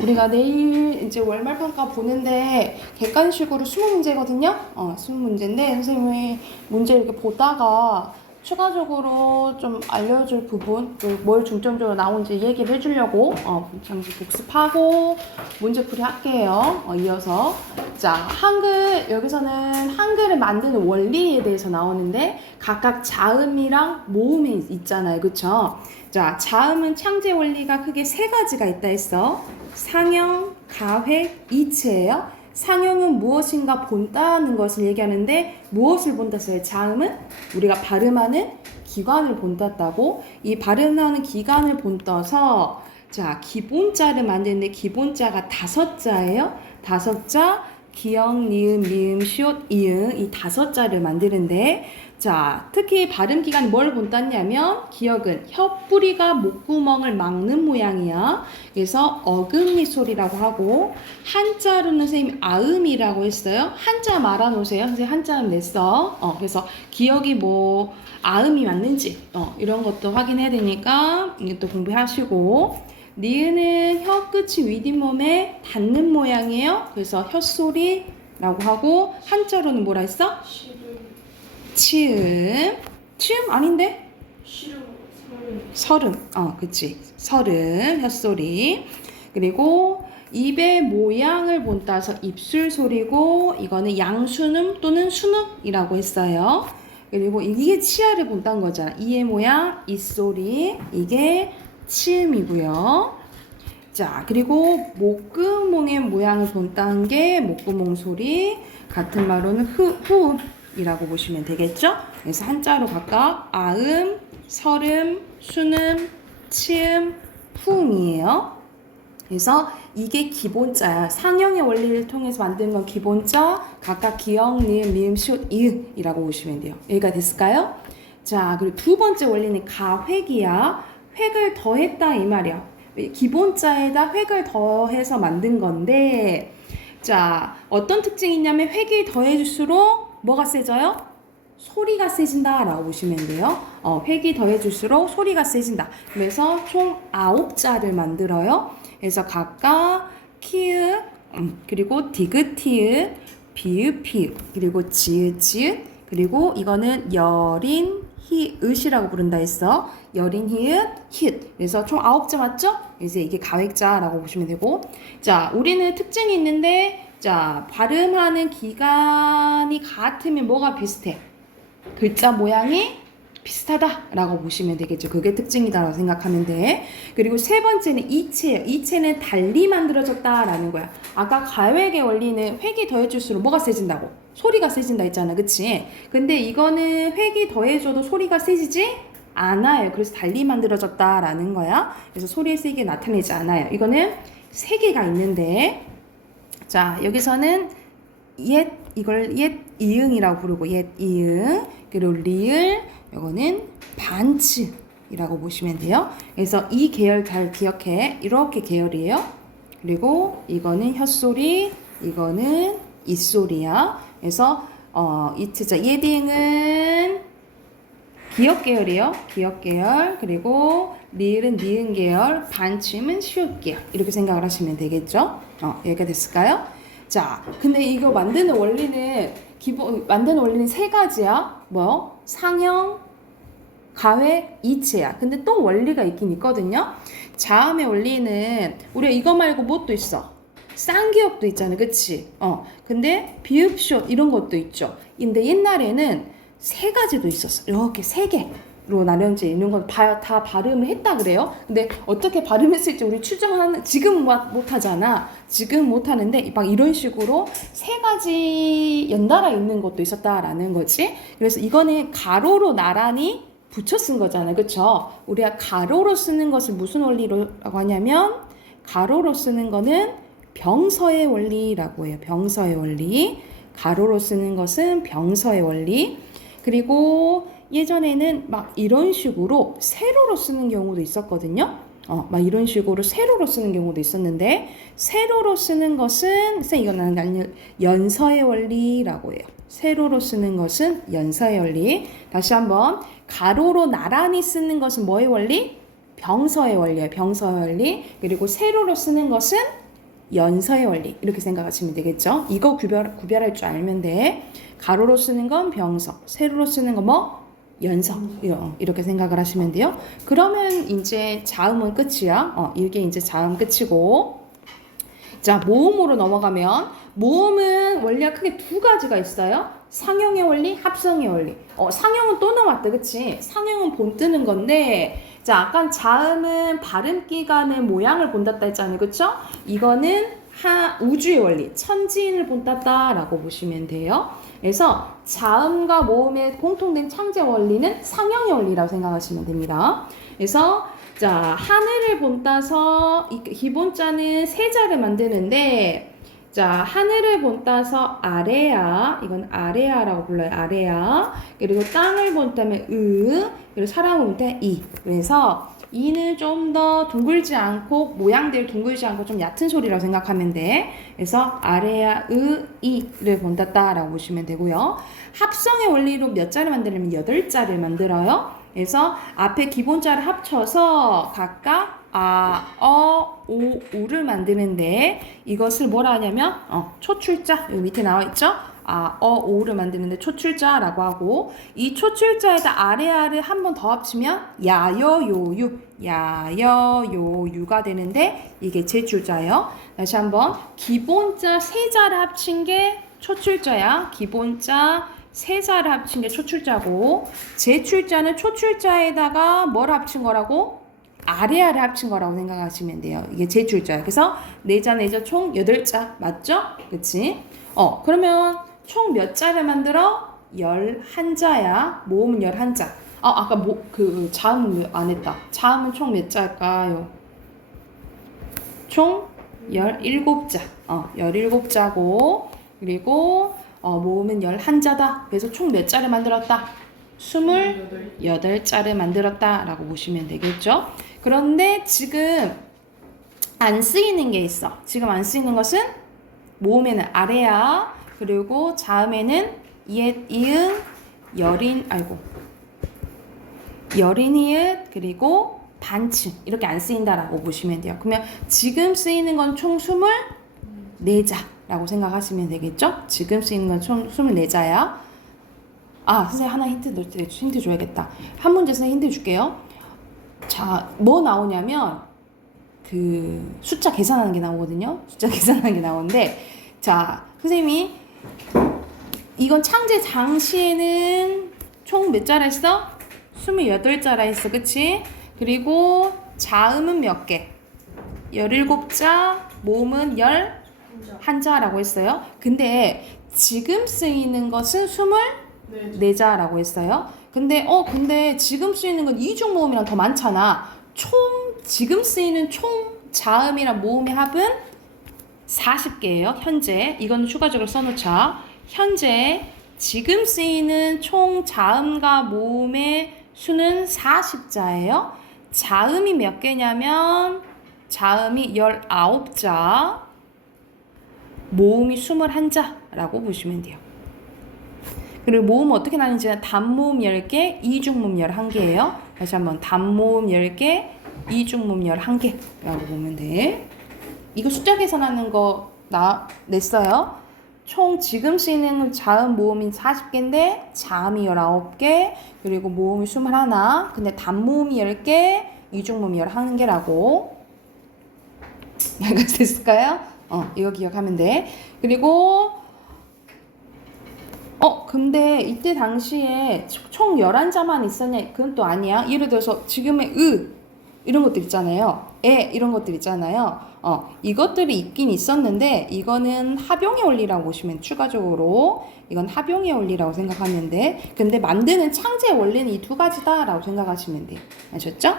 우리가 내일 이제 월말평가 보는데 객관식으로 20문제거든요. 20문제인데 선생님이 문제 이렇게 보다가 추가적으로 좀 알려줄 부분, 뭘 중점적으로 나온지 얘기를 해주려고 잠시 복습하고 문제풀이 할게요. 이어서 자, 한글, 여기서는 한글을 만드는 원리에 대해서 나오는데 각각 자음이랑 모음이 있잖아요. 그쵸? 자, 자음은 창제 원리가 크게 세 가지가 있다 했어. 상형, 가획, 이체예요. 상형은 무엇인가 본다는 것을 얘기하는데 무엇을 본다 써요? 자음은 우리가 발음하는 기관을 본다고. 이 발음하는 기관을 본떠서 자, 기본자를 만드는데 기본자가 5자예요. 5자, 기역, 니은, 미음, 시옷, 이응 이 5자를 만드는데 자, 특히 발음 기관이 뭘 본다냐면 기역은 혀뿌리가 목구멍을 막는 모양이야. 그래서 어금니 소리라고 하고 한자로는 선생님이 아음이라고 했어요. 한자 말아놓으세요. 선생님 한자음 냈어. 그래서 기역이 뭐 아음이 맞는지 이런 것도 확인해야 되니까 이것도 공부하시고 니은은 혀 끝이 윗잇몸에 닿는 모양이에요. 그래서 혀소리라고 하고 한자로는 뭐라 했어? 치음. 치음 아닌데? 서름. 그치. 서름, 혀소리. 그리고 입의 모양을 본따서 입술 소리고 이거는 양순음 또는 순음이라고 했어요. 그리고 이게 치아를 본다는 거잖아. 이의 모양, 이소리. 이게 치음이고요. 자, 그리고 목구멍의 모양을 본다는 게 목구멍 소리. 같은 말로는 후음이라고 보시면 되겠죠? 그래서 한자로 각각 아음, 설음, 순음, 치음, 후음이에요. 그래서 이게 기본자야. 상형의 원리를 통해서 만든 건 기본자, 각각 기역, 니은, 미음, 시옷, 이응이라고 보시면 돼요. 여기가 됐을까요? 자, 그리고 두 번째 원리는 가획이야. 획을 더했다 이 말이야. 기본자에다 획을 더해서 만든 건데 자, 어떤 특징이 있냐면 획이 더해질수록 뭐가 세져요? 소리가 세진다 라고 보시면 돼요. 획이 더해질수록 소리가 세진다. 그래서 총 9자를 만들어요. 그래서 각각 키읔, 그리고 디귿, 티읕, 비읍, 피읍, 그리고 지읒, 지읒, 그리고 이거는 여린, 히읗이라고 부른다 했어. 여린, 히읗, 히읗. 그래서 총 9자 맞죠? 이제 이게 가획자라고 보시면 되고. 자, 우리는 특징이 있는데, 자, 발음하는 기간이 같으면 뭐가 비슷해? 글자 모양이 비슷하다라고 보시면 되겠죠. 그게 특징이다라고 생각하면 돼. 그리고 세 번째는 이체예요. 이체는 달리 만들어졌다라는 거야. 아까 가획의 원리는 획이 더해질수록 뭐가 세진다고? 소리가 세진다 했잖아. 그치? 근데 이거는 획이 더해져도 소리가 세지지 않아요. 그래서 달리 만들어졌다라는 거야. 그래서 소리의 세게 나타내지 않아요. 이거는 세 개가 있는데 자, 여기서는 이걸 옛 이응이라고 부르고 옛 이응 그리고 리을 이거는 반츠이라고 보시면 돼요. 그래서 이 계열 잘 기억해. 이렇게 계열이에요. 그리고 이거는 혀소리, 이거는 이소리야. 그래서 이트자 옛 이응은 기역 계열이에요. 기역 계열. 그리고 리을은 니은 계열, 반츠임은 시옷 계열. 이렇게 생각을 하시면 되겠죠? 여기가 됐을까요? 자, 근데 이거 만드는 원리는 만드는 원리는 세 가지야. 뭐? 상형, 가획, 이체야. 근데 또 원리가 있긴 있거든요. 자음의 원리는 우리가 이거 말고 뭣도 있어? 쌍기역도 있잖아. 그치? 근데 비읍, 시옷 이런 것도 있죠. 근데 옛날에는 세 가지도 있었어. 이렇게 세 개로 나뉘어져 있는 건 다 발음을 했다 그래요. 근데 어떻게 발음했을지 우리 추정하는 지금 못하잖아. 지금 못하는데 막 이런 식으로 세 가지 연달아 있는 것도 있었다라는 거지. 그래서 이거는 가로로 나란히 붙여 쓴 거잖아. 그쵸? 우리가 가로로 쓰는 것을 무슨 원리라고 하냐면 가로로 쓰는 거는 병서의 원리라고 해요. 병서의 원리. 가로로 쓰는 것은 병서의 원리. 그리고 예전에는 막 이런 식으로 세로로 쓰는 경우도 있었거든요. 막 이런 식으로 세로로 쓰는 경우도 있었는데 세로로 쓰는 것은 이거는 연서의 원리라고 해요. 세로로 쓰는 것은 연서의 원리. 다시 한번 가로로 나란히 쓰는 것은 뭐의 원리? 병서의 원리예요. 병서의 원리. 그리고 세로로 쓰는 것은 연서의 원리. 이렇게 생각하시면 되겠죠. 이거 구별할 줄 알면 돼. 가로로 쓰는 건 병서, 세로로 쓰는 건 뭐? 연서. 이렇게 생각을 하시면 돼요. 그러면 이제 자음은 끝이야. 이게 이제 자음 끝이고. 자, 모음으로 넘어가면 모음은 원리가 크게 두 가지가 있어요. 상형의 원리, 합성의 원리. 상형은 또 나왔다, 그치? 상형은 본 뜨는 건데, 자, 아까 자음은 발음 기간의 모양을 본땄다 했잖아요, 그쵸? 이거는 우주의 원리, 천지인을 본땄다라고 보시면 돼요. 그래서 자음과 모음의 공통된 창제 원리는 상형의 원리라고 생각하시면 됩니다. 그래서 자, 하늘을 본따서 기본자는 세자를 만드는데, 자, 하늘을 본따서 아래야, 이건 아래야라고 불러요. 아래야. 그리고 땅을 본따면 그리고 사람을 본따면 이. 그래서 이는 좀 더 둥글지 않고 모양대로 둥글지 않고 좀 얕은 소리라고 생각하면 돼. 그래서 아래야, 이를 본땄다라고 보시면 되고요. 합성의 원리로 몇 자를 만들려면 8자를 만들어요. 그래서 앞에 기본자를 합쳐서 각각 우를 만드는데 이것을 뭐라 하냐면 초출자, 여기 밑에 나와 있죠? 우를 만드는데 초출자라고 하고, 이 초출자에다 아래아를 한 번 더 합치면 야여요유가 되는데 이게 제출자예요. 다시 한번 기본자 세자를 합친 게 초출자야. 기본자 세자를 합친 게 초출자고, 제출자는 초출자에다가 뭘 합친 거라고? 아래아를 합친 거라고 생각하시면 돼요. 이게 제출자예요. 그래서 네자 총 8자 맞죠? 그치? 그러면 총 몇 자를 만들어? 11자야. 모음은 11자. 아까 자음은 안 했다. 자음은 총 몇 자일까요? 총 17자. 17자고, 그리고 모음은 11자다. 그래서 총 몇 자를 만들었다? 28자를 만들었다 라고 보시면 되겠죠. 그런데 지금 안 쓰이는 게 있어. 지금 안 쓰이는 것은 모음에는 아래야, 그리고 자음에는 이읒, 이응, 여린, 이읒, 그리고 반층 이렇게 안 쓰인다라고 보시면 돼요. 그러면 지금 쓰이는 건 총 24자라고 생각하시면 되겠죠. 지금 쓰이는 건 총 24자야. 선생님 하나 힌트 줘야겠다. 한 문제 선생님 힌트 줄게요. 자, 뭐 나오냐면 숫자 계산하는 게 나오거든요. 숫자 계산하는 게 나오는데, 자, 선생님이 이건 창제 당시에는 총 몇 자라 했어? 28자라 했어, 그치? 그리고 자음은 몇 개? 17자, 모음은 11자라고 했어요. 근데 지금 쓰이는 것은 24자라고 했어요. 근데 지금 쓰이는 건 이중 모음이랑 더 많잖아. 지금 쓰이는 총 자음이랑 모음의 합은 40개예요. 현재. 이건 추가적으로 써놓자. 현재 지금 쓰이는 총 자음과 모음의 수는 40자예요. 자음이 몇 개냐면 자음이 19자, 모음이 21자라고 보시면 돼요. 그리고 모음은 어떻게 나뉘는지 단모음 10개, 이중모음 11개예요. 다시 한번 단모음 10개, 이중모음 11개라고 보면 돼. 이거 숫자 계산하는 거 냈어요. 총 지금 쓰이는 자음 모음이 40개인데 자음이 19개, 그리고 모음이 21, 근데 단모음이 10개, 이중모음이 11개라고. 이해가 됐을까요? 이거 기억하면 돼. 그리고 근데 이때 당시에 총 11자만 있었냐? 그건 또 아니야. 예를 들어서 지금의 이런 것들 있잖아요. 이런 것들 있잖아요. 이것들이 있긴 있었는데 이거는 합용의 원리라고 보시면, 추가적으로 이건 합용의 원리라고 생각하면 돼. 근데 만드는 창제의 원리는 이 두 가지다라고 생각하시면 돼. 아셨죠?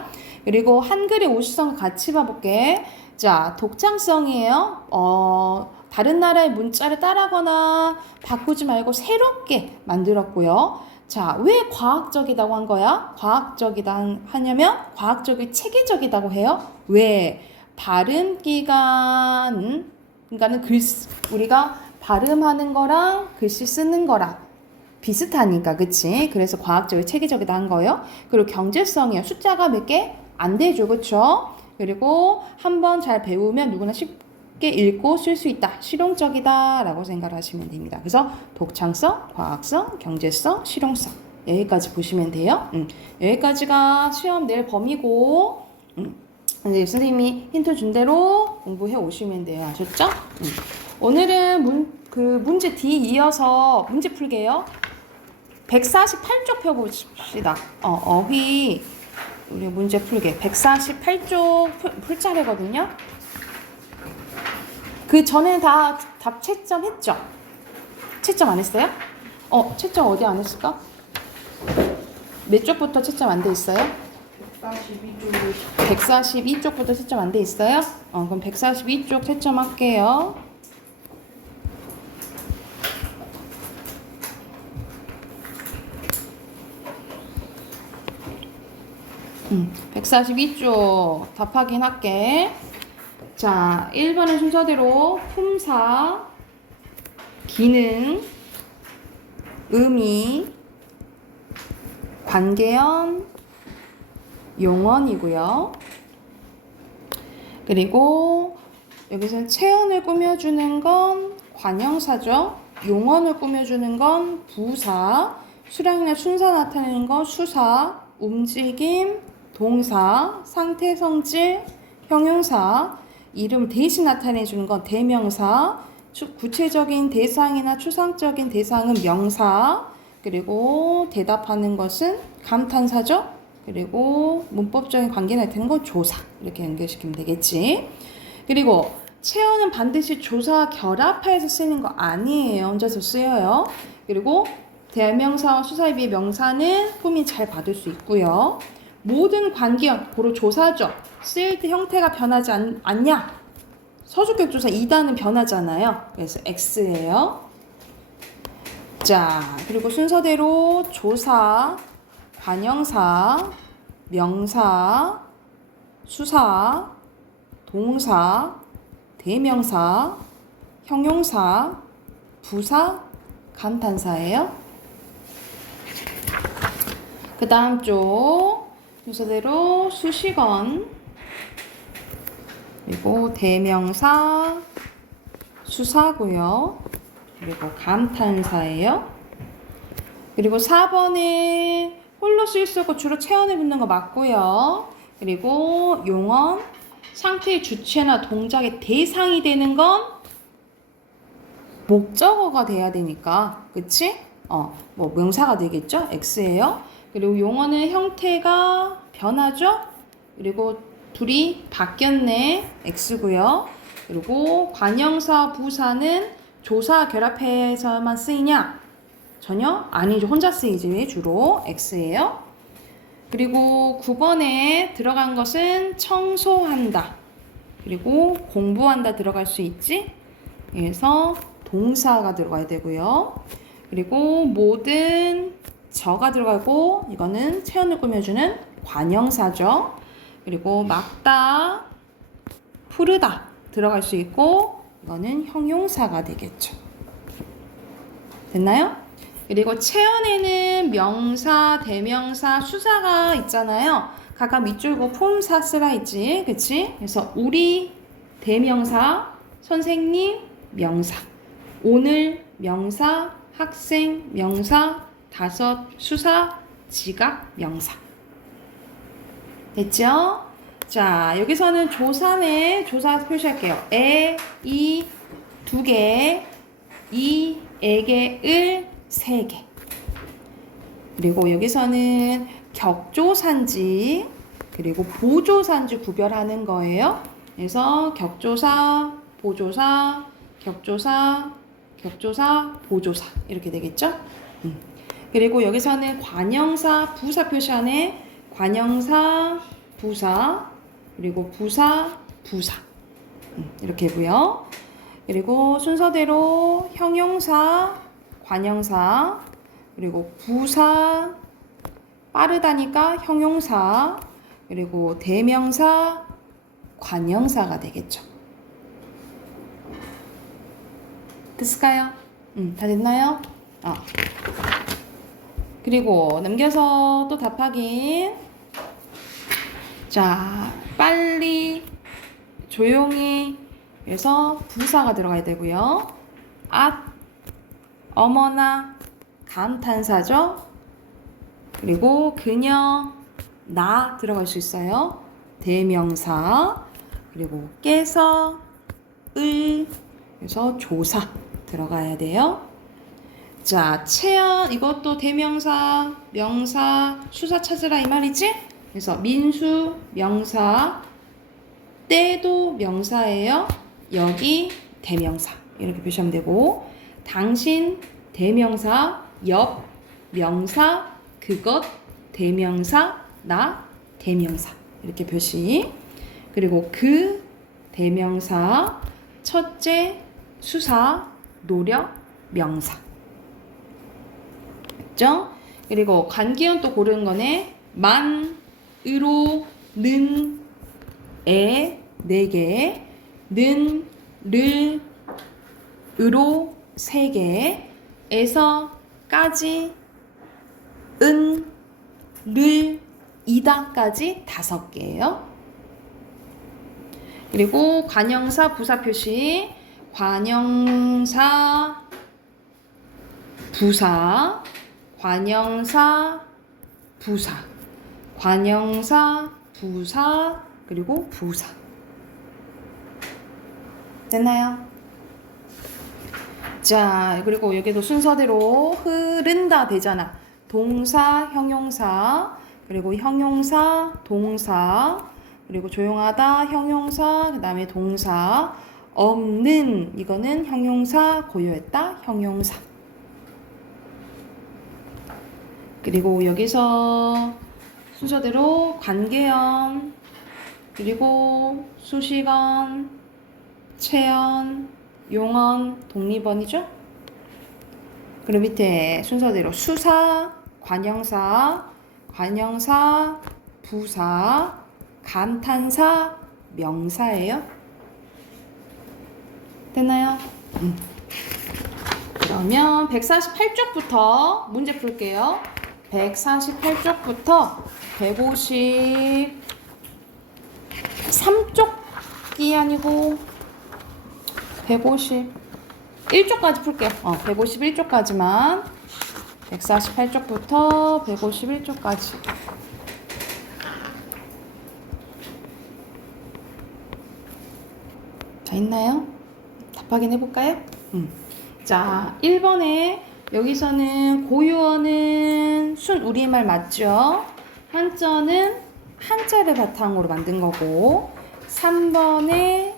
그리고 한글의 오시성 같이 봐볼게. 자, 독창성이에요. 다른 나라의 문자를 따라하거나 바꾸지 말고 새롭게 만들었고요. 자, 왜 과학적이라고 한 거야? 과학적이다 하냐면 과학적이 체계적이라고 해요. 왜? 발음 기간, 그러니까는 우리가 발음하는 거랑 글씨 쓰는 거랑 비슷하니까, 그치? 그래서 과학적이 체계적이다 한 거예요. 그리고 경제성이에요. 숫자가 몇 개? 안 되죠. 그쵸? 그리고 한번 잘 배우면 누구나 쉽게 읽고 쓸 수 있다. 실용적이다 라고 생각을 하시면 됩니다. 그래서 독창성, 과학성, 경제성, 실용성 여기까지 보시면 돼요. 여기까지가 시험 낼 범위고 이제 선생님이 힌트 준 대로 공부해 오시면 돼요. 아셨죠? 오늘은 문제 D 이어서 문제 풀게요. 148쪽 펴봅시다. 어휘 우리 문제 풀게 148쪽 풀 차례거든요. 그 전에 다 답 채점 했죠? 채점 안 했어요? 채점 어디 안 했을까? 몇 쪽부터 채점 안 돼 있어요? 142쪽부터 채점 안 돼 있어요? 그럼 142쪽 채점할게요. 142쪽 답 확인할게. 자, 1번의 순서대로 품사, 기능, 의미, 관계연, 용언이고요. 그리고 여기서는 체언을 꾸며주는 건 관형사죠. 용언을 꾸며주는 건 부사, 수량이나 순사 나타내는 건 수사, 움직임, 동사, 상태, 성질, 형용사, 이름 대신 나타내주는 건 대명사, 구체적인 대상이나 추상적인 대상은 명사, 그리고 대답하는 것은 감탄사죠. 그리고 문법적인 관계 나타내는 건 조사. 이렇게 연결시키면 되겠지. 그리고 체언은 반드시 조사와 결합해서 쓰는 거 아니에요. 혼자서 쓰여요. 그리고 대명사와 수사에 비해 명사는 품이 잘 받을 수 있고요. 모든 관계형, 고로 조사죠. 쓰일 때 형태가 변하지 않냐? 서술격 조사 2단은 변하잖아요. 그래서 X예요. 자, 그리고 순서대로 조사, 관형사, 명사, 수사, 동사, 대명사, 형용사, 부사, 감탄사예요. 그 다음 쪽 순서대로 수식원, 그리고 대명사, 수사고요. 그리고 감탄사예요. 그리고 4번에 홀로 쓰일 수 있고 주로 체언을 붙는 거 맞고요. 그리고 용언, 상태의 주체나 동작의 대상이 되는 건 목적어가 돼야 되니까, 그치? 뭐 명사가 되겠죠? X예요. 그리고 용언은 형태가 변하죠? 그리고 둘이 바뀌었네. X고요. 그리고 관형사, 부사는 조사 결합해서만 쓰이냐? 전혀 아니죠. 혼자 쓰이지 주로. X예요. 그리고 9번에 들어간 것은 청소한다. 그리고 공부한다 들어갈 수 있지. 그래서 동사가 들어가야 되고요. 그리고 모든 저가 들어가고 이거는 체언을 꾸며주는 관형사죠. 그리고 막다, 푸르다 들어갈 수 있고 이거는 형용사가 되겠죠. 됐나요? 그리고 체언에는 명사, 대명사, 수사가 있잖아요. 각각 밑줄고 품사 쓰라 있지. 그치? 그래서 우리 대명사, 선생님 명사, 오늘 명사, 학생 명사, 다섯 수사, 지각 명사. 됐죠? 자, 여기서는 조사네. 조사 표시할게요. 에, 이, 2개, 이, 에게, 을, 3개. 그리고 여기서는 격조사인지 그리고 보조사인지 구별하는 거예요. 그래서 격조사, 보조사, 격조사, 격조사, 보조사 이렇게 되겠죠? 그리고 여기서는 관형사, 부사 표시하네. 관형사, 부사, 그리고 부사, 부사 이렇게 고요. 그리고 순서대로 형용사, 관형사, 그리고 부사, 빠르다니까 형용사, 그리고 대명사, 관형사가 되겠죠. 됐을까요? 다 됐나요? 그리고 넘겨서 또 답 확인. 자, 빨리, 조용히. 그래서 부사가 들어가야 되고요. 어머나, 감탄사죠. 그리고 그녀, 나 들어갈 수 있어요. 대명사. 그리고 깨서, 그래서 조사 들어가야 돼요. 자, 채연, 이것도 대명사, 명사, 수사 찾으라 이 말이지? 그래서 민수, 명사, 때도 명사예요. 여기 대명사 이렇게 표시하면 되고, 당신 대명사, 옆 명사, 그것 대명사, 나 대명사 이렇게 표시. 그리고 그 대명사, 첫째 수사, 노력 명사. 맞죠? 그리고 관계형 또 고르는 거네. 만, 으로, 는, 에, 4개, 는, 를, 으로 3개, 에서, 까지, 은, 를, 이다까지 5개예요. 그리고 관형사, 부사 표시. 관형사, 부사, 관형사, 부사, 관형사, 부사, 그리고 부사. 됐나요? 자, 그리고 여기도 순서대로 흐른다 되잖아. 동사, 형용사, 그리고 형용사, 동사, 그리고 조용하다, 형용사, 그 다음에 동사. 없는, 이거는 형용사, 고요했다, 형용사. 그리고 여기서 순서대로 관계형, 그리고 수식언, 체언, 용언, 독립언이죠? 그리고 밑에 순서대로 수사, 관형사, 관형사, 부사, 감탄사, 명사예요. 됐나요? 그러면 148쪽부터 문제 풀게요. 148쪽부터 153쪽이 아니고 151쪽까지 풀게요. 151쪽까지만. 148쪽부터 151쪽까지. 자, 있나요? 답 확인해 볼까요? 자, 1번에 여기서는 고유어는 순 우리말 맞죠? 한자는 한자를 바탕으로 만든 거고, 3번에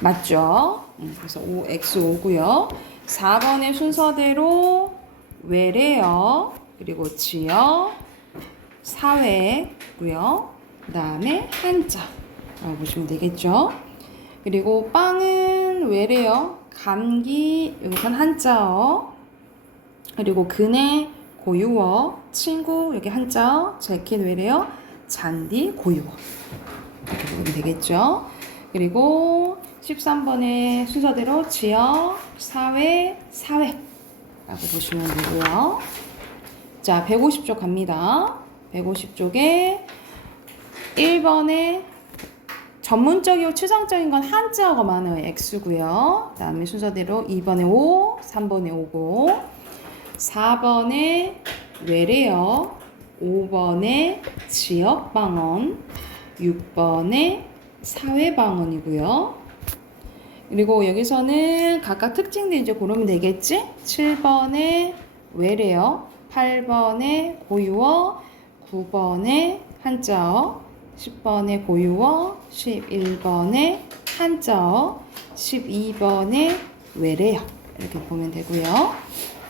맞죠? 그래서 X5고요. 4번의 순서대로 외래어, 그리고 지어, 사회고요. 그 다음에 한자라고 보시면 되겠죠? 그리고 빵은 외래어, 감기, 여기선 한자어, 그리고 그네, 고유어, 친구, 여기 한자어, 재킷 외래어, 잔디, 고유어. 이렇게 보면 되겠죠? 그리고 13번의 순서대로 지역, 사회라고 보시면 되고요. 자, 150쪽 갑니다. 150쪽에 1번에 전문적이고 추상적인 건 한자어가 많아요. X고요. 그 다음에 순서대로 2번에 5, 3번에 5고, 4번에 외래어, 5번에 지역방언, 6번에 사회방언이고요. 그리고 여기서는 각각 특징들 이제 고르면 되겠지? 7번에 외래어, 8번에 고유어, 9번에 한자어, 10번에 고유어, 11번에 한자어, 12번에 외래어 이렇게 보면 되고요.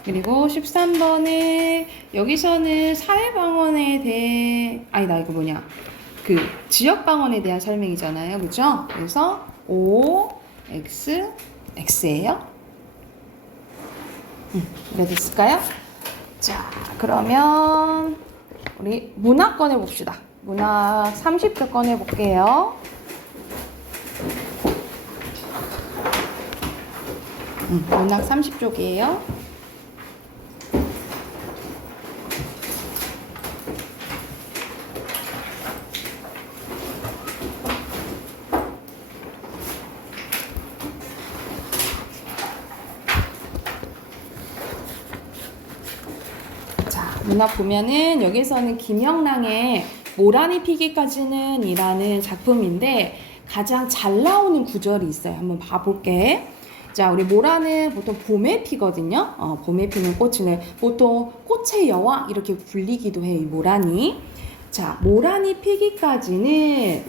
그리고 13번에 여기서는 사회방언에 대해 그 지역방언에 대한 설명이잖아요. 그죠? 그래서 O, X, X예요. 이해됐을까요? 자, 그러면 우리 문학 꺼내봅시다. 문학 30쪽 꺼내볼게요. 문학 30쪽이에요. 누나 보면은 여기서는 김영랑의 모란이 피기까지는 이라는 작품인데 가장 잘 나오는 구절이 있어요. 한번 봐볼게. 자, 우리 모란은 보통 봄에 피거든요. 봄에 피는 꽃을 보통 꽃의 여왕 이렇게 불리기도 해요. 이 모란이. 자, 모란이 피기까지는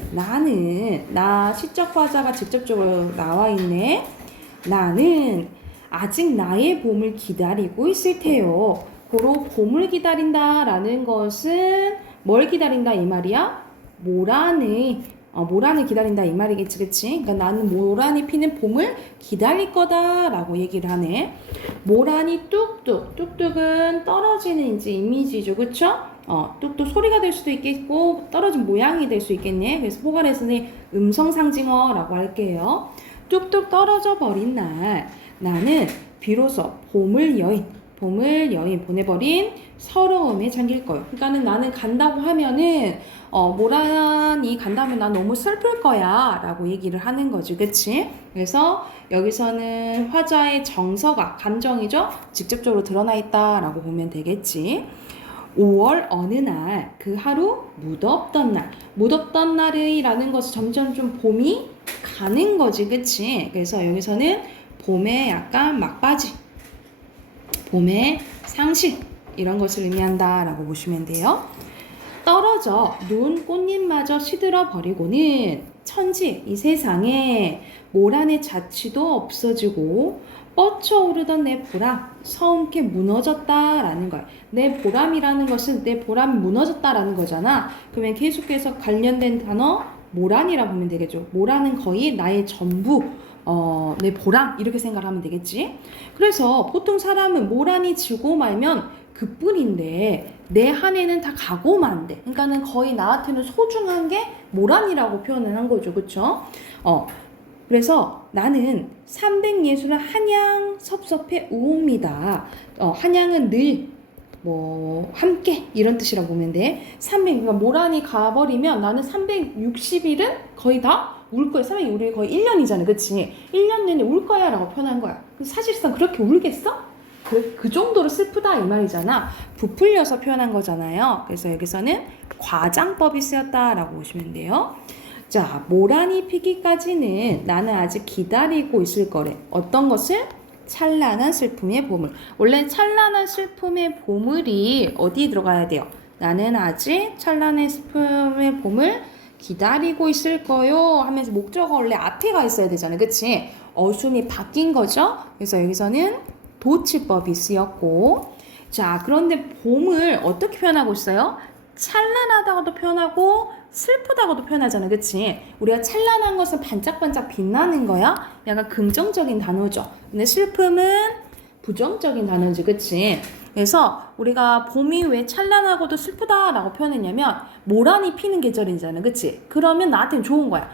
나 시적 화자가 직접적으로 나와 있네. 나는 아직 나의 봄을 기다리고 있을 테요. 고로 봄을 기다린다라는 것은 뭘 기다린다 이 말이야? 모란을 기다린다 이 말이겠지, 그치? 그러니까 나는 모란이 피는 봄을 기다릴 거다라고 얘기를 하네. 모란이 뚝뚝은 떨어지는 이제 이미지죠, 그쵸? 뚝뚝 소리가 될 수도 있겠고 떨어진 모양이 될 수 있겠네. 그래서 포괄에서는 음성 상징어라고 할게요. 뚝뚝 떨어져 버린 날 나는 비로소 봄을 여인 보내버린 서러움에 잠길 거예요. 그러니까는 나는 간다고 하면은 모란이 간다면 난 너무 슬플 거야 라고 얘기를 하는 거지, 그치? 그래서 여기서는 화자의 정서가 감정이죠? 직접적으로 드러나 있다 라고 보면 되겠지. 5월 어느 날 그 하루 무덥던 날의 라는 것은 점점 좀 봄이 가는 거지, 그치? 그래서 여기서는 봄의 약간 막바지, 봄의 상실 이런 것을 의미한다 라고 보시면 돼요. 떨어져 눈 꽃잎마저 시들어 버리고는 천지 이 세상에 모란의 자취도 없어지고 뻗쳐오르던 내 보람 서운케 무너졌다라는 거야. 내 보람이라는 것은 내 보람이 무너졌다라는 거잖아. 그러면 계속해서 관련된 단어 모란이라 보면 되겠죠. 모란은 거의 나의 전부, 내 보람 이렇게 생각하면 되겠지. 그래서 보통 사람은 모란이 지고 말면 그뿐인데 내 한 해는 다 가고 만대. 그러니까는 거의 나한테는 소중한 게 모란이라고 표현을 한 거죠, 그렇죠? 그래서 나는 360은 한양 섭섭해 우옵니다. 한양은 늘 함께 이런 뜻이라고 보면 돼. 그러니까 모란이 가버리면 나는 360일은 거의 다 울 거야. 360일이 거의 1년이잖아, 그치? 1년 내내 울 거야 라고 표현한 거야. 사실상 그렇게 울겠어? 그 정도로 슬프다 이 말이잖아. 부풀려서 표현한 거잖아요. 그래서 여기서는 과장법이 쓰였다라고 보시면 돼요. 자, 모란이 피기까지는 나는 아직 기다리고 있을 거래. 어떤 것을? 찬란한 슬픔의 보물. 원래 찬란한 슬픔의 보물이 어디에 들어가야 돼요? 나는 아직 찬란한 슬픔의 보물 기다리고 있을 거요 하면서 목적어가 원래 앞에 가 있어야 되잖아요, 그치? 어순이 바뀐 거죠. 그래서 여기서는 도치법이 쓰였고, 자, 그런데 봄을 어떻게 표현하고 있어요? 찬란하다고도 표현하고 슬프다고도 표현하잖아, 그치? 우리가 찬란한 것은 반짝반짝 빛나는 거야? 약간 긍정적인 단어죠. 근데 슬픔은 부정적인 단어지, 그치? 그래서 우리가 봄이 왜 찬란하고도 슬프다라고 표현했냐면 모란이 피는 계절이잖아, 그치? 그러면 나한테는 좋은 거야.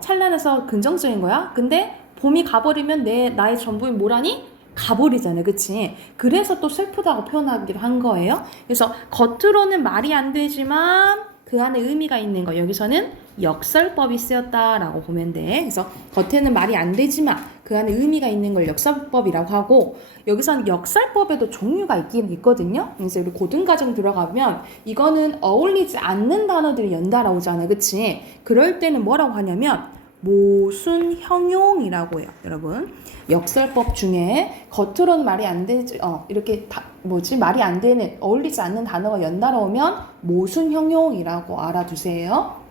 찬란해서 긍정적인 거야. 근데 봄이 가버리면 나의 전부인 모란이 가버리잖아요, 그치? 그래서 또 슬프다고 표현하기로 한 거예요. 그래서 겉으로는 말이 안 되지만 그 안에 의미가 있는 거. 여기서는 역설법이 쓰였다라고 보면 돼. 그래서 겉에는 말이 안 되지만 그 안에 의미가 있는 걸 역설법이라고 하고, 여기서는 역설법에도 종류가 있긴 있거든요. 그래서 우리 고등과정 들어가면 이거는 어울리지 않는 단어들이 연달아 오잖아요, 그치? 그럴 때는 뭐라고 하냐면 모순형용이라고 해요, 여러분. 역설법 중에 겉으로는 말이 안 되지, 이렇게 말이 안 되는, 어울리지 않는 단어가 연달아 오면 모순형용이라고 알아두세요.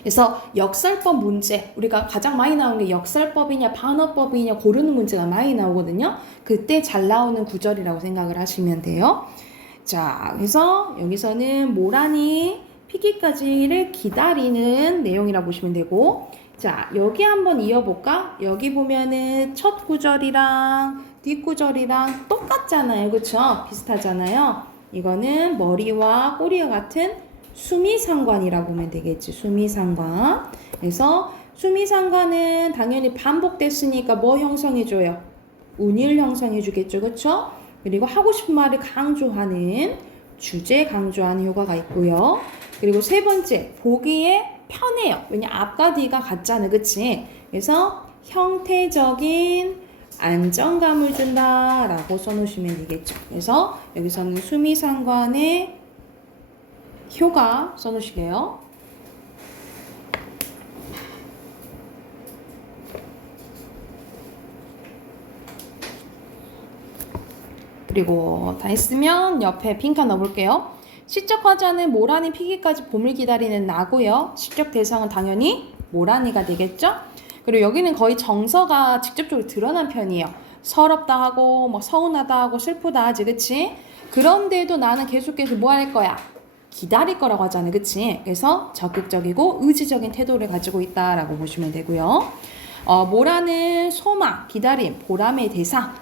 그래서 역설법 문제, 우리가 가장 많이 나오는 게 역설법이냐 반어법이냐 고르는 문제가 많이 나오거든요. 그때 잘 나오는 구절이라고 생각을 하시면 돼요. 자, 그래서 여기서는 모란이 피기까지를 기다리는 내용이라고 보시면 되고, 자, 여기 한번 이어볼까? 여기 보면은 첫 구절이랑 뒷구절이랑 똑같잖아요, 그쵸? 비슷하잖아요. 이거는 머리와 꼬리와 같은 수미상관이라고 보면 되겠지. 수미상관. 그래서 수미상관은 당연히 반복됐으니까 뭐 형성해줘요? 운율 형성해주겠죠, 그쵸? 그리고 하고 싶은 말을 강조하는 주제 강조하는 효과가 있고요. 그리고 세 번째, 보기에 편해요. 왜냐 앞과 뒤가 같잖아, 그치? 그래서 형태적인 안정감을 준다 라고 써놓으시면 되겠죠. 그래서 여기서는 수미상관의 효가 써놓으시게요. 그리고 다 했으면 옆에 빈칸 넣어볼게요. 시적 화자는 모란이 피기까지 봄을 기다리는 나고요. 시적 대상은 당연히 모란이가 되겠죠. 그리고 여기는 거의 정서가 직접적으로 드러난 편이에요. 서럽다 하고 뭐 서운하다 하고 슬프다 하지, 그치? 그런데도 나는 계속해서 뭐 할 거야? 기다릴 거라고 하잖아요, 그치? 그래서 적극적이고 의지적인 태도를 가지고 있다라고 보시면 되고요. 모란은 소망, 기다림, 보람의 대상,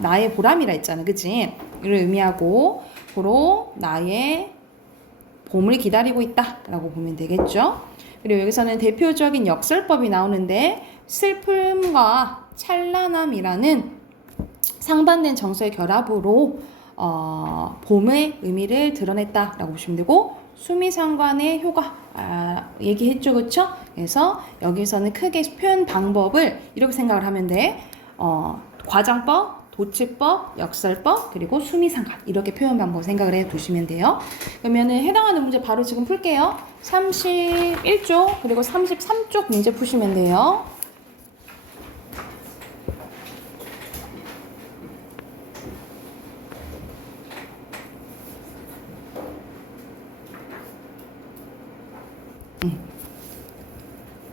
나의 보람이라 했잖아, 그치? 이를 의미하고 고로 나의 봄을 기다리고 있다라고 보면 되겠죠. 그리고 여기서는 대표적인 역설법이 나오는데 슬픔과 찬란함이라는 상반된 정서의 결합으로 봄의 의미를 드러냈다라고 보시면 되고 수미상관의 효과 얘기했죠, 그쵸? 그래서 여기서는 크게 표현 방법을 이렇게 생각을 하면 돼. 과장법, 도치법, 역설법, 그리고 수미상관 이렇게 표현 방법 생각을 해 두시면 돼요. 그러면은 해당하는 문제 바로 지금 풀게요. 31쪽 그리고 33쪽 문제 푸시면 돼요.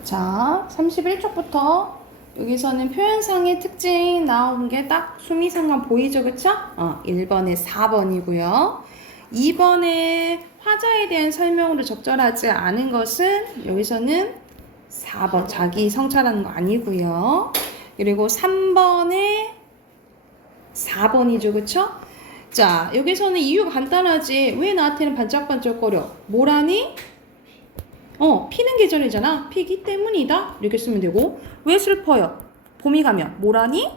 자, 31쪽부터 여기서는 표현상의 특징 나온 게 딱 수미상관 보이죠, 그쵸? 1번에 4번이고요. 2번에 화자에 대한 설명으로 적절하지 않은 것은 여기서는 4번 자기 성찰하는 거 아니고요. 그리고 3번에 4번이죠, 그쵸? 자, 여기서는 이유가 간단하지. 왜 나한테는 반짝반짝거려? 뭐라니? 피는 계절이잖아. 피기 때문이다. 이렇게 쓰면 되고, 왜 슬퍼요? 봄이 가면 뭐라니?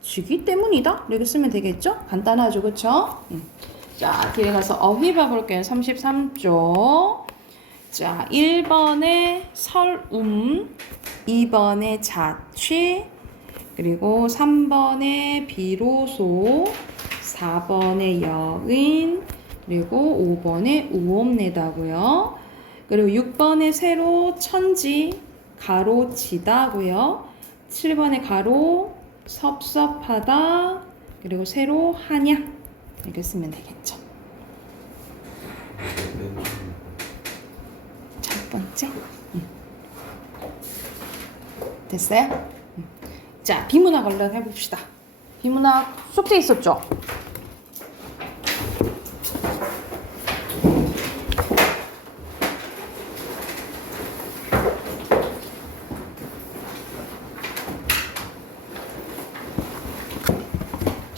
지기 때문이다. 이렇게 쓰면 되겠죠? 간단하죠, 그쵸? 자, 뒤에 가서 어휘 봐볼게요. 33쪽. 자, 1번에 설움, 2번에 자취, 그리고 3번에 비로소, 4번에 여인, 그리고 5번에 우엄내다고요. 그리고 6번에 세로 천지, 가로 지다고요. 7번에 가로 섭섭하다, 그리고 세로 하냐 이렇게 쓰면 되겠죠. 첫 번째 됐어요? 자, 비문학 얼른 해봅시다. 비문학 숙제 있었죠?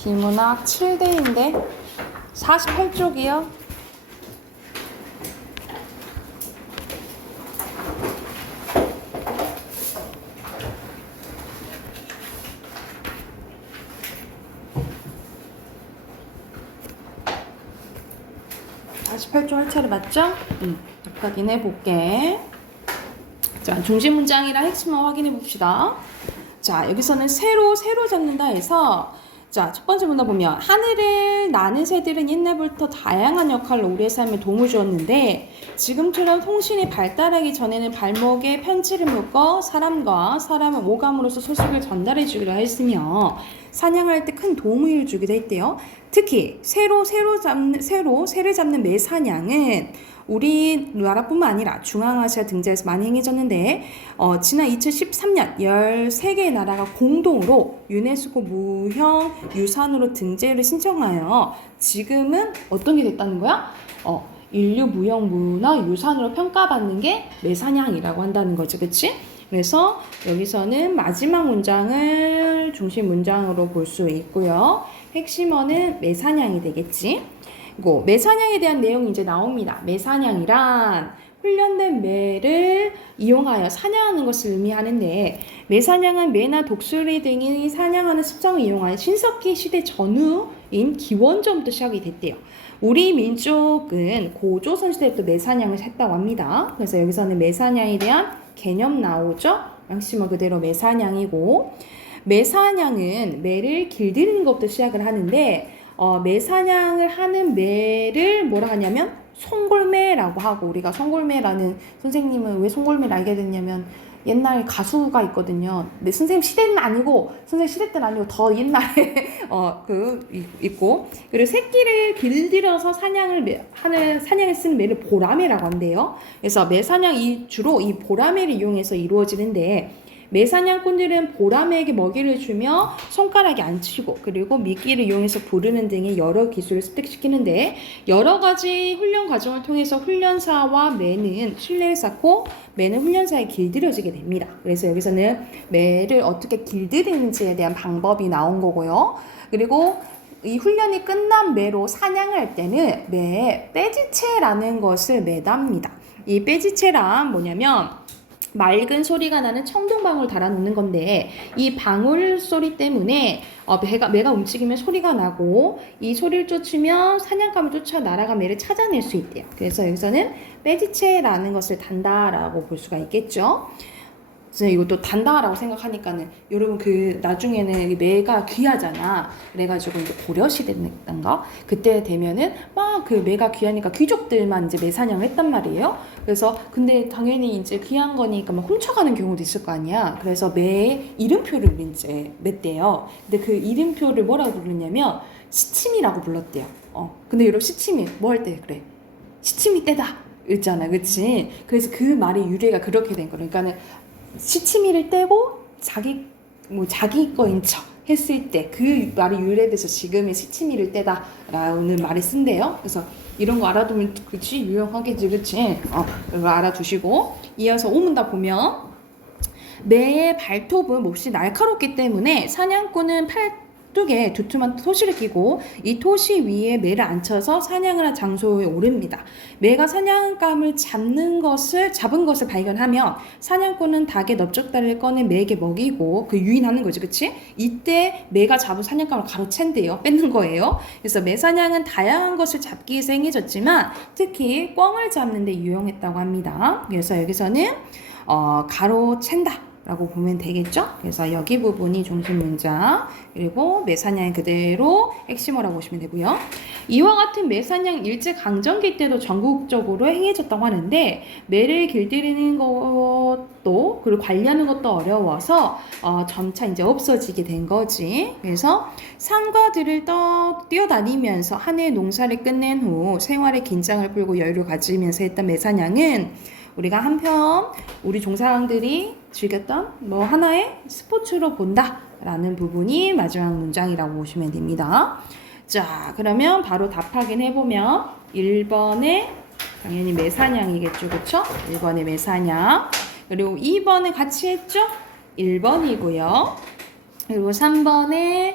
비문학 7대인데 48쪽이요. 할 차례 맞죠? 확인해 볼게. 자, 중심 문장이랑 핵심만 확인해 봅시다. 자, 여기서는 새로 잡는다 해서 자, 첫 번째 문단 보면 하늘을 나는 새들은 옛날부터 다양한 역할로 우리의 삶에 도움을 주었는데 지금처럼 통신이 발달하기 전에는 발목에 편지를 묶어 사람과 사람의 오감으로서 소식을 전달해 주기로 했으며 사냥할 때 큰 도움을 주기도 했대요. 특히 새를 잡는 매사냥은 우리나라뿐만 아니라 중앙아시아 등지에서 많이 행해졌는데 지난 2013년 13개의 나라가 공동으로 유네스코 무형 유산으로 등재를 신청하여 지금은 어떤 게 됐다는 거야? 인류 무형 문화 유산으로 평가받는 게 매사냥이라고 한다는 거죠, 그치? 그래서 여기서는 마지막 문장을 중심 문장으로 볼 수 있고요. 핵심어는 매사냥이 되겠지. 그리고 매사냥에 대한 내용이 이제 나옵니다. 매사냥이란 훈련된 매를 이용하여 사냥하는 것을 의미하는데 매사냥은 매나 독수리 등이 사냥하는 습성을 이용하여 신석기 시대 전후인 기원전부터 시작이 됐대요. 우리 민족은 고조선 시대부터 매사냥을 했다고 합니다. 그래서 여기서는 매사냥에 대한 개념 나오죠. 양심어 그대로 매사냥이고 매사냥은 매를 길들이는 것부터 시작을 하는데 매사냥을 하는 매를 뭐라 하냐면 송골매라고 하고, 우리가 송골매라는 선생님은 왜 송골매를 알게 됐냐면 옛날 가수가 있거든요. 근데 선생님 시대는 아니고, 선생님 시대 때는 아니고 더 옛날에 있고, 그리고 새끼를 길들여서 사냥을 쓰는 매를 보라매라고 한대요. 그래서 매사냥이 주로 이 보라매를 이용해서 이루어지는데, 매사냥꾼들은 보라매에게 먹이를 주며 손가락에 앉히고 그리고 미끼를 이용해서 부르는 등의 여러 기술을 습득시키는데, 여러 가지 훈련 과정을 통해서 훈련사와 매는 신뢰를 쌓고 매는 훈련사에 길들여지게 됩니다. 그래서 여기서는 매를 어떻게 길들이는지에 대한 방법이 나온 거고요. 그리고 이 훈련이 끝난 매로 사냥을 할 때는 매에 빼지채라는 것을 매답니다. 이 빼지채란 뭐냐면 맑은 소리가 나는 청동방울 달아놓는 건데, 이 방울 소리 때문에 매가 움직이면 소리가 나고, 이 소리를 쫓으면 사냥감을 쫓아 날아간 매를 찾아낼 수 있대요. 그래서 여기서는 빼지채라는 것을 단다라고 볼 수가 있겠죠. 그래서 이것도 단다라고 생각하니까는 여러분 나중에는 매가 귀하잖아. 그래가지고 이제 고려시대 때인가 그때 되면은 막 그 매가 귀하니까 귀족들만 이제 매사냥을 했단 말이에요. 그래서 근데 당연히 이제 귀한 거니까 막 훔쳐가는 경우도 있을 거 아니야. 그래서 매의 이름표를 이제 맸대요. 근데 그 이름표를 뭐라고 부르냐면 시침이라고 불렀대요. 근데 여러분 시침이 뭐 할 때 그래? 시침이 때다 있잖아, 그치? 그래서 그 말의 유래가 그렇게 된 거예요. 그러니까는 시치미를 떼고 자기 거인 척 했을 때 그 말이 유래돼서 지금의 시치미를 떼다라는 말을 쓴대요. 그래서 이런 거 알아두면 그치 유용하겠지, 그치? 이거 알아두시고 이어서 오문다 보면 매의 발톱은 몹시 날카롭기 때문에 사냥꾼은 팔뚝에 두툼한 토시를 끼고 이 토시 위에 매를 앉혀서 사냥을 한 장소에 오릅니다. 매가 사냥감을 잡은 것을 발견하면 사냥꾼은 닭의 넓적다리를 꺼내 매에게 먹이고 유인하는 거지, 그치? 이때 매가 잡은 사냥감을 가로챈대요. 뺏는 거예요. 그래서 매사냥은 다양한 것을 잡기 위해서 행해졌지만 특히 꿩을 잡는 데 유용했다고 합니다. 그래서 여기서는 가로챈다 라고 보면 되겠죠? 그래서 여기 부분이 중심 문장, 그리고 매사냥 그대로 핵심어라고 보시면 되고요. 이와 같은 매사냥 일제강점기 때도 전국적으로 행해졌다고 하는데, 매를 길들이는 것도 그리고 관리하는 것도 어려워서 점차 이제 없어지게 된 거지. 그래서 산과 들을 뛰어다니면서 한 해의 농사를 끝낸 후 생활의 긴장을 풀고 여유를 가지면서 했던 매사냥은 우리가 한편 우리 종사장들이 즐겼던 하나의 스포츠로 본다라는 부분이 마지막 문장이라고 보시면 됩니다. 자, 그러면 바로 답 확인해보면 1번에 당연히 매사냥이겠죠, 그쵸? 1번에 매사냥. 그리고 2번에 같이 했죠? 1번이고요. 그리고 3번에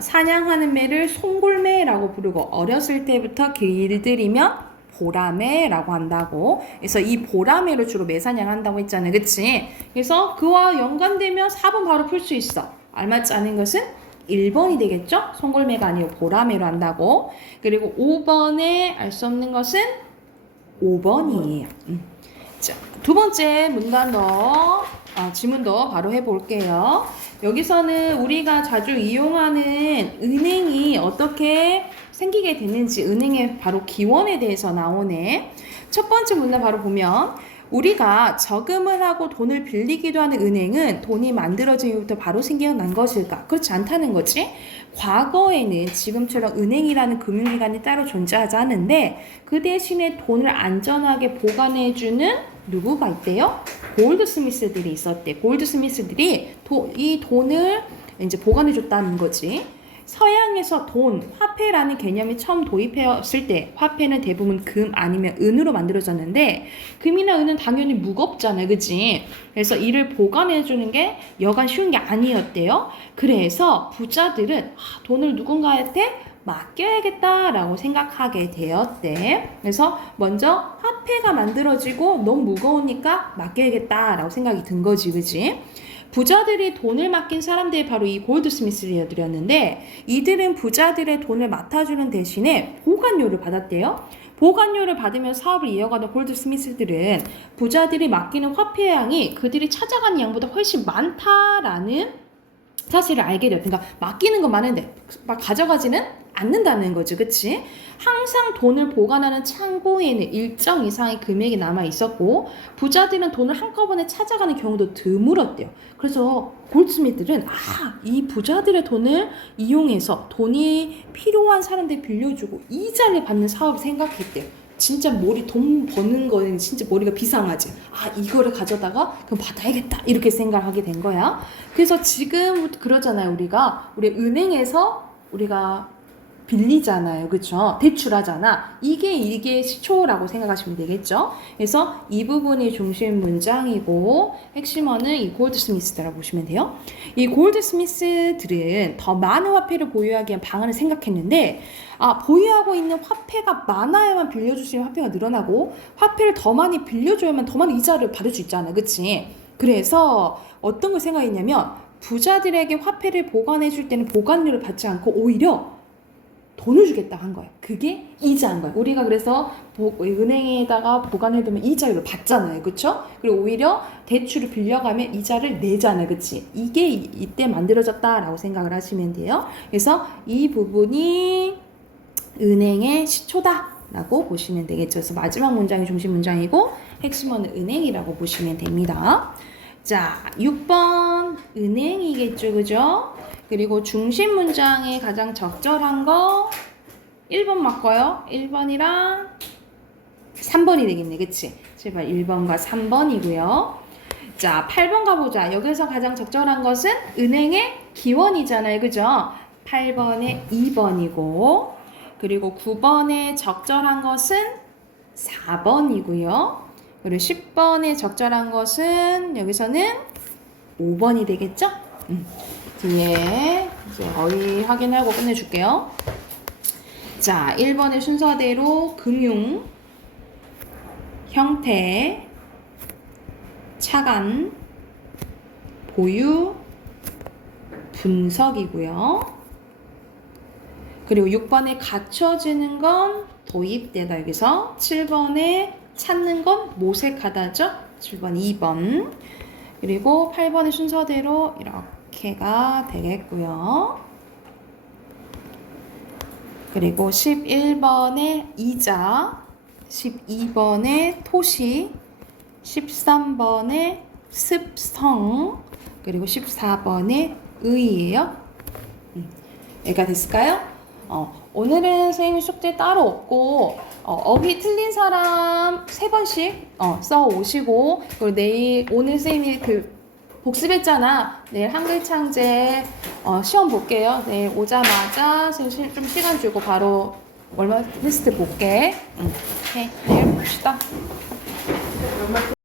사냥하는 매를 송골매라고 부르고 어렸을 때부터 길들이면 보라매라고 한다고. 그래서 이 보라매를 주로 매사냥 한다고 했잖아요, 그치? 그래서 그와 연관되면 4번 바로 풀 수 있어. 알맞지 않은 것은 1번이 되겠죠? 송골매가 아니고 보라매로 한다고. 그리고 5번에 알 수 없는 것은 5번이에요. 자, 두 번째 문단도 지문도 바로 해볼게요. 여기서는 우리가 자주 이용하는 은행이 어떻게 생기게 됐는지, 은행의 바로 기원에 대해서 나오네. 첫 번째 문단 바로 보면 우리가 저금을 하고 돈을 빌리기도 하는 은행은 돈이 만들어진 이후부터 바로 생겨난 것일까? 그렇지 않다는 거지. 과거에는 지금처럼 은행이라는 금융기관이 따로 존재하지 않는데 그 대신에 돈을 안전하게 보관해주는 누구가 있대요? 골드스미스들이 있었대. 골드스미스들이 이 돈을 이제 보관해줬다는 거지. 서양에서 돈, 화폐라는 개념이 처음 도입되었을 때 화폐는 대부분 금 아니면 은으로 만들어졌는데 금이나 은은 당연히 무겁잖아요, 그치? 그래서 이를 보관해주는 게 여간 쉬운 게 아니었대요. 그래서 부자들은 돈을 누군가한테 맡겨야겠다라고 생각하게 되었대. 그래서 먼저 화폐가 만들어지고 너무 무거우니까 맡겨야겠다라고 생각이 든 거지, 그치? 부자들이 돈을 맡긴 사람들이 바로 이 골드스미스들이었는데 이들은 부자들의 돈을 맡아주는 대신에 보관료를 받았대요. 보관료를 받으며 사업을 이어가는 골드스미스들은 부자들이 맡기는 화폐의 양이 그들이 찾아가는 양보다 훨씬 많다라는 사실을 알게 돼요. 그러니까 맡기는 건 많은데 막 가져가지는 않는다는 거죠. 그치? 항상 돈을 보관하는 창고에는 일정 이상의 금액이 남아 있었고 부자들은 돈을 한꺼번에 찾아가는 경우도 드물었대요. 그래서 골드스미스들은 이 부자들의 돈을 이용해서 돈이 필요한 사람들이 빌려주고 이자를 받는 사업을 생각했대요. 진짜 돈 버는 거는 진짜 머리가 비상하지. 이거를 가져다가 그럼 받아야겠다. 이렇게 생각하게 된 거야. 그래서 지금 그러잖아요. 우리 은행에서 우리가 빌리잖아요. 그쵸? 대출하잖아. 이게 시초라고 생각하시면 되겠죠? 그래서 이 부분이 중심 문장이고 핵심어는 이 골드스미스라고 보시면 돼요. 이 골드스미스들은 더 많은 화폐를 보유하기 위한 방안을 생각했는데 보유하고 있는 화폐가 많아야만 빌려줄 수 있는 화폐가 늘어나고 화폐를 더 많이 빌려줘야만 더 많은 이자를 받을 수 있잖아. 그치? 그래서 어떤 걸 생각했냐면 부자들에게 화폐를 보관해 줄 때는 보관료를 받지 않고 오히려 돈을 주겠다 한 거예요. 그게 이자인 거예요. 우리가 그래서 은행에다가 보관해두면 이자율을 받잖아요. 그쵸? 그리고 오히려 대출을 빌려가면 이자를 내잖아요. 그치? 이게 이때 만들어졌다라고 생각을 하시면 돼요. 그래서 이 부분이 은행의 시초다라고 보시면 되겠죠. 그래서 마지막 문장이 중심 문장이고 핵심어는 은행이라고 보시면 됩니다. 자, 6번 은행이겠죠. 그죠? 그리고 중심 문장에 가장 적절한 거 1번 맞고요. 1번이랑 3번이 되겠네. 그치? 제발 1번과 3번이고요. 자, 8번 가보자. 여기서 가장 적절한 것은 은행의 기원이잖아요. 그죠? 8번에 2번이고 그리고 9번에 적절한 것은 4번이고요. 그리고 10번에 적절한 것은 여기서는 5번이 되겠죠? 뒤에 이제 거의 확인하고 끝내줄게요. 자, 1번의 순서대로 금융, 형태, 차관, 보유, 분석이고요. 그리고 6번에 갖춰지는 건 도입되다 여기서 7번에 찾는 건 모색하다죠. 7번 2번 그리고 8번의 순서대로 이렇게가 되겠고요. 그리고 11번에 이자 12번에 토시 13번에 습성 그리고 14번에 의예요. 얘가 됐을까요? 오늘은 선생님 숙제 따로 없고 어휘 틀린 사람 3번씩 써 오시고 그리고 오늘 선생님이 복습했잖아. 내일 한글 창제 시험 볼게요. 내일 오자마자 선생님 좀 시간 주고 바로 얼마 테스트 볼게. 오케이, 내일 봅시다.